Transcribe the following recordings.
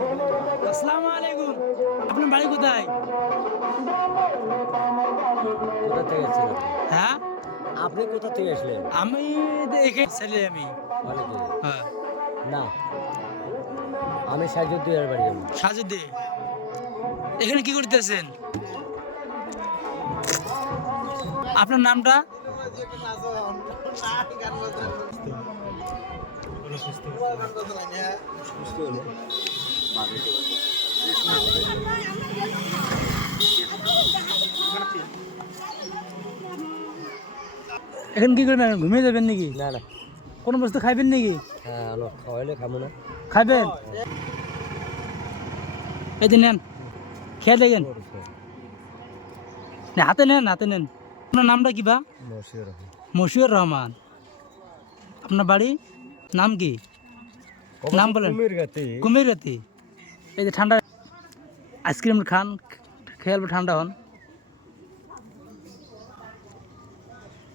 আসসালামু আলাইকুম। আপনার বাড়ি কোথায়? কোথা থেকে এসেছেন আপনি? হ্যাঁ, আপনি কোথা থেকে আসলেন? আমি দেখে ছেলে আমি। অনেকে হ্যাঁ, না, আমি সাজুদ্দিনের বাড়ি যাবো। সাজুদ্দি। এখানে কি করতেছেন? আপনার নামটা? এখন কি করবেন? ঘুমিয়ে যাবেন নাকি? না না, কোনো বস্তু খাইবেন নাকি? হ্যাঁ আলো খাওয়াইলে খাবো না। খাইবেন? এই যে নেন, খেয়ে দেখেন। না, হাতে নেন, হাতে নেন। আপনার নামটা কি বা? মশিউর রহমান। মশিউর রহমান। আপনার বাড়ি নাম কি? নাম বলেন। কুমিরগাতি। কুমিরগাতি। এই যে ঠান্ডা আইসক্রিম খান, খেয়ে অল্প ঠান্ডা হন।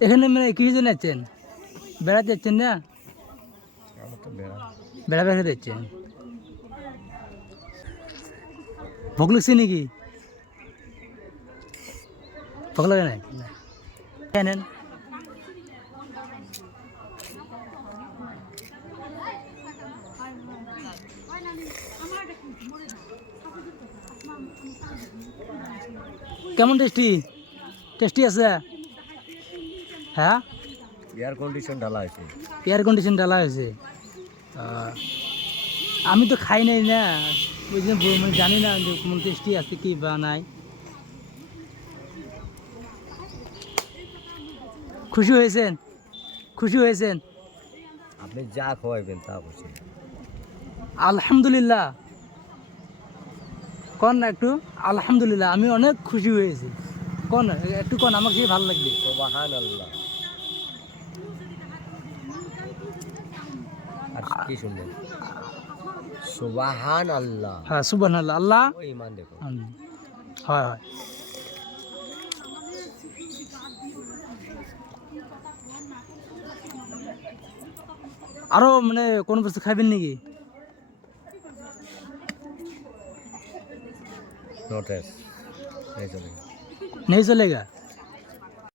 এখানে মানে কি জন্য যাচ্ছেন? বেড়াতে যাচ্ছেন না? আমার তো বেড়া। বেড়া বেড়াতে যাচ্ছেন। ভোগ লাগছে নাকি? ভোগ লাগে নাই? খেয়ে নেন। কেমন টেস্টি? টেস্টি আছে? হ্যাঁ, এয়ার কন্ডিশন ঢালা আছে। এয়ার কন্ডিশন ডালা হয়েছে। আমি তো খাই নাই না, ওই জন্য মানে জানি না যে কোন টেস্টি আছে কি বা নাই। খুশি হয়েছেন? খুশি হয়েছেন? আপনি যা খাওয়াইবেন তা বলছি। আলহামদুলিল্লাহ। কন না একটু আলহামদুলিল্লাহ, আমি অনেক খুশি হয়েছি। কন একটু কন, আমাকে সেই ভালো লাগবে। সুবহানাল্লাহ। আর কি শুনলেন? সুবহানাল্লাহ। হ্যাঁ, সুবহানাল্লাহ। আল্লাহ ও ইমান দেখো। হয় হয়। আরো মানে কোন বস্তু খাইবেন নাকি? নোটিস এই চলে। নেই চলেগা?